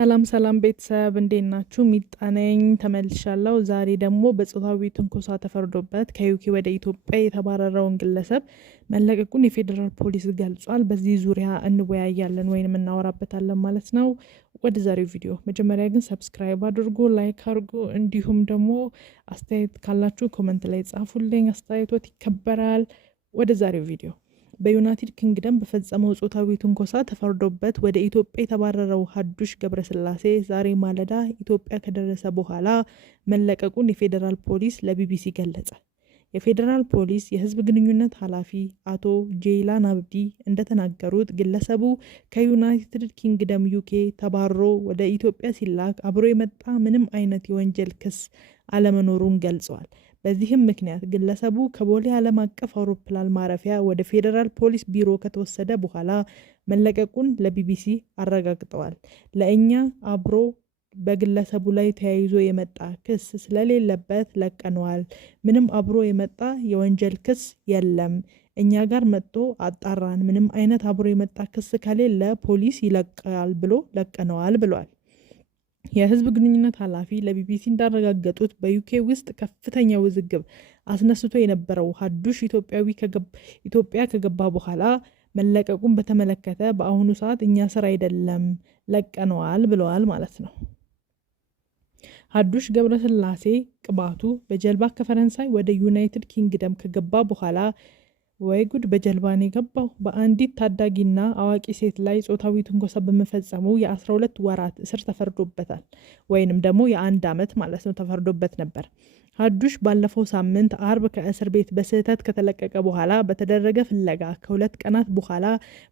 ሰላም ቤተሰብ እንዴት ናችሁ? ሚጣነኝ ተመልሻለሁ። ዛሬ ደግሞ በጾታዊ ትንኮሳ ተፈርዶበት ከዩኬ ወደ ኢትዮጵያ የተባረረውን ግለሰብ መለቀቁን የፌዴራል ፖሊስ ገልጿል። በዚህ ዙሪያ እንወያያለን ወይንም እናወራበታለን ማለት ነው። ወደ ዛሬው ቪዲዮ መጀመሪያ ግን ሰብስክራይብ አድርጉ፣ ላይክ አድርጉ፣ እንዲሁም ደግሞ አስተያየት ካላችሁ ኮመንት ላይ ጻፉልኝ። አስተያየቶት ይከበራል። ወደ ዛሬው ቪዲዮ በዩናይትድ ኪንግደም በፈጸመው ጾታዊ ትንኮሳ ተፈርዶበት ወደ ኢትዮጵያ የተባረረው ሀዱሽ ገብረስላሴ ዛሬ ማለዳ ኢትዮጵያ ከደረሰ በኋላ መለቀቁን የፌዴራል ፖሊስ ለቢቢሲ ገለጸ። የፌዴራል ፖሊስ የህዝብ ግንኙነት ኃላፊ አቶ ጄይላን አብዲ እንደተናገሩት ግለሰቡ ከዩናይትድ ኪንግደም ዩኬ ተባሮ ወደ ኢትዮጵያ ሲላክ አብሮ የመጣ ምንም አይነት የወንጀል ክስ አለመኖሩን ገልጸዋል። በዚህም ምክንያት ግለሰቡ ከቦሌ ዓለም አቀፍ አውሮፕላን ማረፊያ ወደ ፌዴራል ፖሊስ ቢሮ ከተወሰደ በኋላ መለቀቁን ለቢቢሲ አረጋግጠዋል። ለእኛ አብሮ በግለሰቡ ላይ ተያይዞ የመጣ ክስ ስለሌለበት ለቀነዋል። ምንም አብሮ የመጣ የወንጀል ክስ የለም። እኛ ጋር መጥቶ አጣራን። ምንም አይነት አብሮ የመጣ ክስ ከሌለ ፖሊስ ይለቃል ብሎ ለቀነዋል ብሏል። የህዝብ ግንኙነት ኃላፊ ለቢቢሲ እንዳረጋገጡት በዩኬ ውስጥ ከፍተኛ ውዝግብ አስነስቶ የነበረው ሀዱሽ ኢትዮጵያ ከገባ በኋላ መለቀቁን በተመለከተ በአሁኑ ሰዓት እኛ ስራ አይደለም ለቀነዋል ብለዋል ማለት ነው። ሀዱሽ ገብረስላሴ ቅባቱ በጀልባ ከፈረንሳይ ወደ ዩናይትድ ኪንግደም ከገባ በኋላ ወይ ጉድ በጀልባን የገባው በአንዲት ታዳጊና አዋቂ ሴት ላይ ጾታዊ ትንኮሳ በመፈጸሙ የ12 ወራት እስር ተፈርዶበታል። ወይንም ደግሞ የ1 ዓመት ማለት ነው ተፈርዶበት ነበር። ሀዱሽ ባለፈው ሳምንት አርብ ከእስር ቤት በስህተት ከተለቀቀ በኋላ በተደረገ ፍለጋ ከ2 ቀናት በኋላ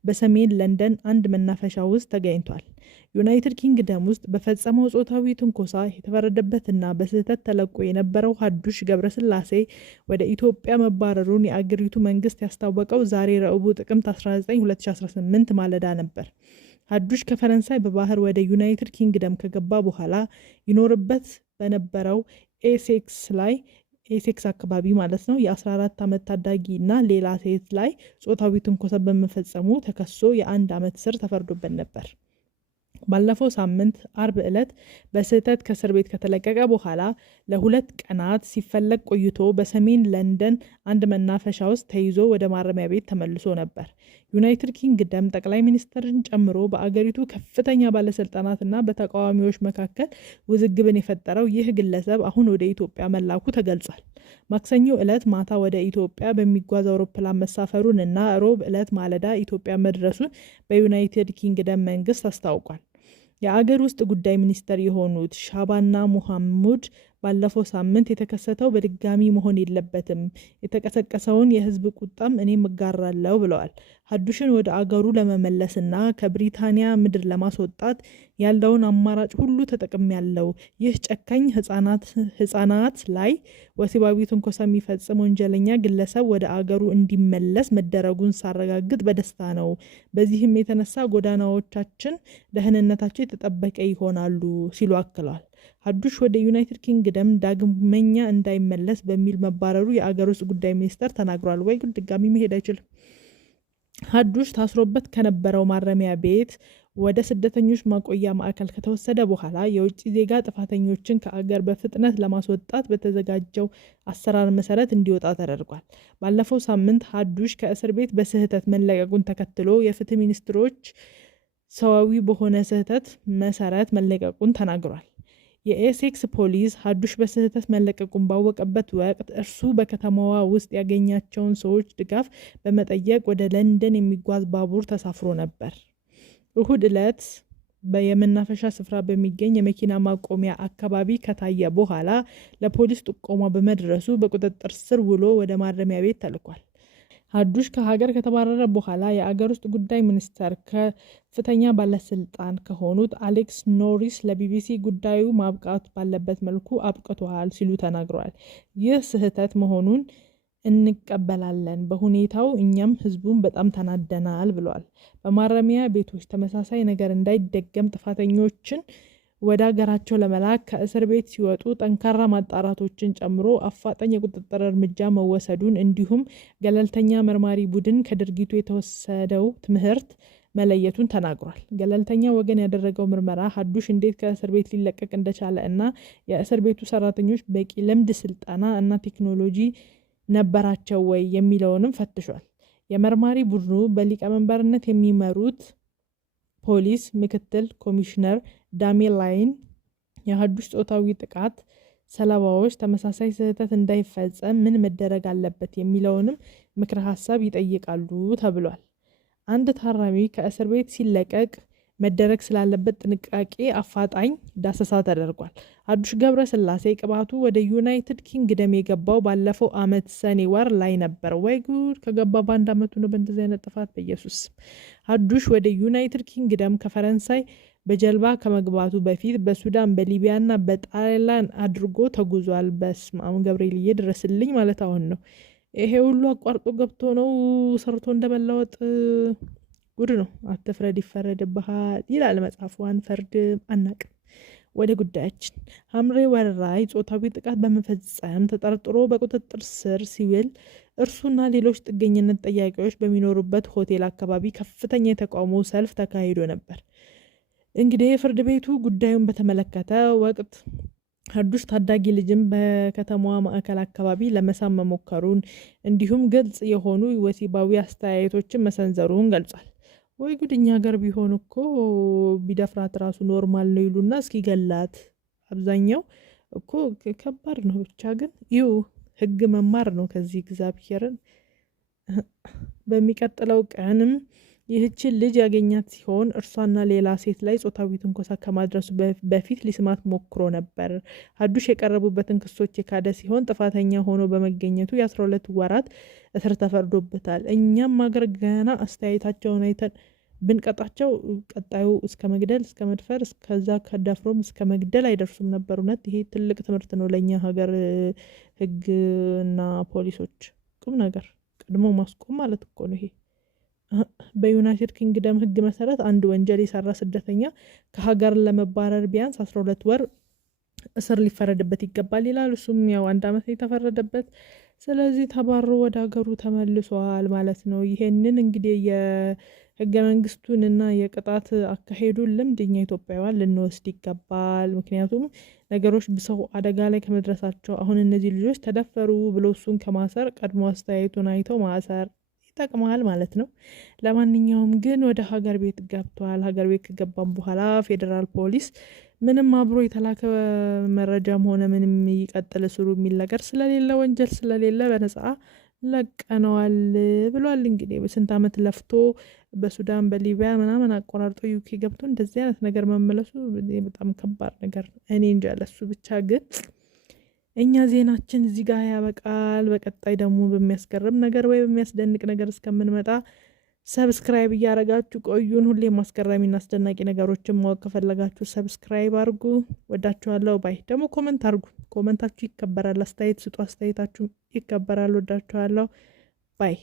በሰሜን ለንደን አንድ መናፈሻ ውስጥ ተገኝቷል። ዩናይትድ ኪንግደም ውስጥ በፈጸመው ጾታዊ ትንኮሳ የተፈረደበትና በስህተት ተለቆ የነበረው ሀዱሽ ገብረስላሴ ወደ ኢትዮጵያ መባረሩን የአገሪቱ መንግስት ያስታወቀው ዛሬ ረቡዕ ጥቅምት 19 2018 ማለዳ ነበር። ሀዱሽ ከፈረንሳይ በባህር ወደ ዩናይትድ ኪንግደም ከገባ በኋላ ይኖርበት በነበረው ኤሴክስ አካባቢ ማለት ነው የ14 ዓመት ታዳጊ እና ሌላ ሴት ላይ ጾታዊ ትንኮሳ በመፈጸሙ ተከሶ የ1 ዓመት እስር ተፈርዶበት ነበር። ባለፈው ሳምንት አርብ ዕለት በስህተት ከእስር ቤት ከተለቀቀ በኋላ ለ2 ቀናት ሲፈለግ ቆይቶ በሰሜን ለንደን አንድ መናፈሻ ውስጥ ተይዞ ወደ ማረሚያ ቤት ተመልሶ ነበር። ዩናይትድ ኪንግደም ጠቅላይ ሚኒስትርን ጨምሮ በአገሪቱ ከፍተኛ ባለስልጣናትና በተቃዋሚዎች መካከል ውዝግብን የፈጠረው ይህ ግለሰብ አሁን ወደ ኢትዮጵያ መላኩ ተገልጿል። ማክሰኞ ዕለት ማታ ወደ ኢትዮጵያ በሚጓዝ አውሮፕላን መሳፈሩን እና ሮብ ዕለት ማለዳ ኢትዮጵያ መድረሱን በዩናይትድ ኪንግደም መንግስት አስታውቋል። የአገር ውስጥ ጉዳይ ሚኒስተር የሆኑት ሻባና ሙሐሙድ ባለፈው ሳምንት የተከሰተው በድጋሚ መሆን የለበትም፣ የተቀሰቀሰውን የህዝብ ቁጣም እኔም እጋራለሁ ብለዋል። ሀዱሽን ወደ አገሩ ለመመለስና ከብሪታንያ ምድር ለማስወጣት ያለውን አማራጭ ሁሉ ተጠቅሜያለሁ። ይህ ጨካኝ ህጻናት ላይ ወሲባዊ ትንኮሳ የሚፈጽም ወንጀለኛ ግለሰብ ወደ አገሩ እንዲመለስ መደረጉን ሳረጋግጥ በደስታ ነው። በዚህም የተነሳ ጎዳናዎቻችን ደህንነታቸው የተጠበቀ ይሆናሉ ሲሉ አክለዋል። ሀዱሽ ወደ ዩናይትድ ኪንግደም ዳግመኛ እንዳይመለስ በሚል መባረሩ የአገር ውስጥ ጉዳይ ሚኒስተር ተናግሯል። ወይ ግን ድጋሚ መሄድ አይችልም። ሀዱሽ ታስሮበት ከነበረው ማረሚያ ቤት ወደ ስደተኞች ማቆያ ማዕከል ከተወሰደ በኋላ የውጭ ዜጋ ጥፋተኞችን ከአገር በፍጥነት ለማስወጣት በተዘጋጀው አሰራር መሰረት እንዲወጣ ተደርጓል። ባለፈው ሳምንት ሀዱሽ ከእስር ቤት በስህተት መለቀቁን ተከትሎ የፍትህ ሚኒስትሮች ሰዋዊ በሆነ ስህተት መሰረት መለቀቁን ተናግሯል። የኤሴክስ ፖሊስ ሀዱሽ በስህተት መለቀቁን ባወቀበት ወቅት እርሱ በከተማዋ ውስጥ ያገኛቸውን ሰዎች ድጋፍ በመጠየቅ ወደ ለንደን የሚጓዝ ባቡር ተሳፍሮ ነበር። እሁድ ዕለት የመናፈሻ ስፍራ በሚገኝ የመኪና ማቆሚያ አካባቢ ከታየ በኋላ ለፖሊስ ጥቆማ በመድረሱ በቁጥጥር ስር ውሎ ወደ ማረሚያ ቤት ተልኳል። ሀዱሽ ከሀገር ከተባረረ በኋላ የአገር ውስጥ ጉዳይ ሚኒስተር ከፍተኛ ባለስልጣን ከሆኑት አሌክስ ኖሪስ ለቢቢሲ ጉዳዩ ማብቃት ባለበት መልኩ አብቅቷል ሲሉ ተናግረዋል። ይህ ስህተት መሆኑን እንቀበላለን፣ በሁኔታው እኛም ህዝቡን በጣም ተናደናል ብለዋል። በማረሚያ ቤቶች ተመሳሳይ ነገር እንዳይደገም ጥፋተኞችን ወደ ሀገራቸው ለመላክ ከእስር ቤት ሲወጡ ጠንካራ ማጣራቶችን ጨምሮ አፋጣኝ የቁጥጥር እርምጃ መወሰዱን እንዲሁም ገለልተኛ መርማሪ ቡድን ከድርጊቱ የተወሰደው ትምህርት መለየቱን ተናግሯል። ገለልተኛ ወገን ያደረገው ምርመራ ሀዱሽ እንዴት ከእስር ቤት ሊለቀቅ እንደቻለ እና የእስር ቤቱ ሰራተኞች በቂ ልምድ፣ ስልጠና እና ቴክኖሎጂ ነበራቸው ወይ የሚለውንም ፈትሿል። የመርማሪ ቡድኑ በሊቀመንበርነት የሚመሩት ፖሊስ ምክትል ኮሚሽነር ዳሜል ላይን የሀዱሽ ጾታዊ ጥቃት ሰለባዎች ተመሳሳይ ስህተት እንዳይፈጸም ምን መደረግ አለበት የሚለውንም ምክረ ሀሳብ ይጠይቃሉ ተብሏል። አንድ ታራሚ ከእስር ቤት ሲለቀቅ መደረግ ስላለበት ጥንቃቄ አፋጣኝ ዳሰሳ ተደርጓል። ሀዱሽ ገብረስላሴ ቅባቱ ወደ ዩናይትድ ኪንግደም የገባው ባለፈው ዓመት ሰኔ ወር ላይ ነበር። ወይ ጉድ! ከገባ በአንድ ዓመቱ ነው በእንደዚህ አይነት ጥፋት። በኢየሱስ ሀዱሽ ወደ ዩናይትድ ኪንግደም ከፈረንሳይ በጀልባ ከመግባቱ በፊት በሱዳን፣ በሊቢያ እና በጣሊያን አድርጎ ተጉዟል። በስመ አብ ገብርኤልዬ ድረስልኝ ማለት አሁን ነው። ይሄ ሁሉ አቋርጦ ገብቶ ነው ሰርቶ እንደመለወጥ። ጉድ ነው። አትፍረድ ይፈረድብሃል ይላል መጽሐፉ። አንፈርድም፣ አናቅም። ወደ ጉዳያችን። ሐምሌ ወር ላይ ጾታዊ ጥቃት በመፈጸም ተጠርጥሮ በቁጥጥር ስር ሲውል እርሱና ሌሎች ጥገኝነት ጠያቂዎች በሚኖሩበት ሆቴል አካባቢ ከፍተኛ የተቃውሞ ሰልፍ ተካሂዶ ነበር። እንግዲህ ፍርድ ቤቱ ጉዳዩን በተመለከተ ወቅት ሀዱሽ ታዳጊ ልጅም በከተማዋ ማዕከል አካባቢ ለመሳም መሞከሩን እንዲሁም ግልጽ የሆኑ ወሲባዊ አስተያየቶችን መሰንዘሩን ገልጿል። ወይ ጉድኛ ሀገር ቢሆን እኮ ቢደፍራት ራሱ ኖርማል ነው ይሉና እስኪገላት። አብዛኛው እኮ ከባድ ነው። ብቻ ግን ይው ህግ መማር ነው ከዚህ እግዚአብሔርን። በሚቀጥለው ቀንም ይህችን ልጅ ያገኛት ሲሆን እርሷና ሌላ ሴት ላይ ጾታዊ ትንኮሳ ከማድረሱ በፊት ሊስማት ሞክሮ ነበር። ሀዱሽ የቀረቡበትን ክሶች የካደ ሲሆን ጥፋተኛ ሆኖ በመገኘቱ የ12 ወራት እስር ተፈርዶበታል። እኛም ሀገር ገና አስተያየታቸውን አይተን ብንቀጣቸው ቀጣዩ እስከ መግደል፣ እስከ መድፈር፣ እስከዛ ከዳፍሮም እስከ መግደል አይደርሱም ነበር። እውነት ይሄ ትልቅ ትምህርት ነው ለእኛ ሀገር ህግ እና ፖሊሶች። ቁም ነገር ቀድሞ ማስቆም ማለት እኮ ነው ይሄ። በዩናይትድ ኪንግደም ህግ መሰረት አንድ ወንጀል የሰራ ስደተኛ ከሀገር ለመባረር ቢያንስ 12 ወር እስር ሊፈረድበት ይገባል ይላል። እሱም ያው 1 ዓመት የተፈረደበት። ስለዚህ ተባሮ ወደ ሀገሩ ተመልሷል ማለት ነው። ይሄንን እንግዲህ የህገ መንግስቱን እና የቅጣት አካሄዱን ልምድ እኛ ኢትዮጵያውያን ልንወስድ ይገባል። ምክንያቱም ነገሮች ብሰው አደጋ ላይ ከመድረሳቸው አሁን እነዚህ ልጆች ተደፈሩ ብሎ እሱን ከማሰር ቀድሞ አስተያየቱን አይተው ማሰር ይጠቅማል ማለት ነው። ለማንኛውም ግን ወደ ሀገር ቤት ገብቷል። ሀገር ቤት ከገባም በኋላ ፌዴራል ፖሊስ ምንም አብሮ የተላከ መረጃም ሆነ ምንም ይቀጥል ስሩ የሚል ነገር ስለሌለ፣ ወንጀል ስለሌለ በነጻ ለቀነዋል ብሏል። እንግዲህ በስንት ዓመት ለፍቶ በሱዳን በሊቢያ ምናምን አቆራርጦ ዩኬ ገብቶ እንደዚህ አይነት ነገር መመለሱ በጣም ከባድ ነገር ነው። እኔ እንጃ ለሱ ብቻ ግን እኛ ዜናችን እዚህ ጋር ያበቃል። በቀጣይ ደግሞ በሚያስገርም ነገር ወይ በሚያስደንቅ ነገር እስከምንመጣ ሰብስክራይብ እያረጋችሁ ቆዩን። ሁሌም አስገራሚና አስደናቂ ነገሮችን ማወቅ ከፈለጋችሁ ሰብስክራይብ አድርጉ። ወዳችኋለሁ። ባይ። ደግሞ ኮመንት አድርጉ። ኮመንታችሁ ይከበራል። አስተያየት ስጡ። አስተያየታችሁ ይከበራል። ወዳችኋለሁ። ባይ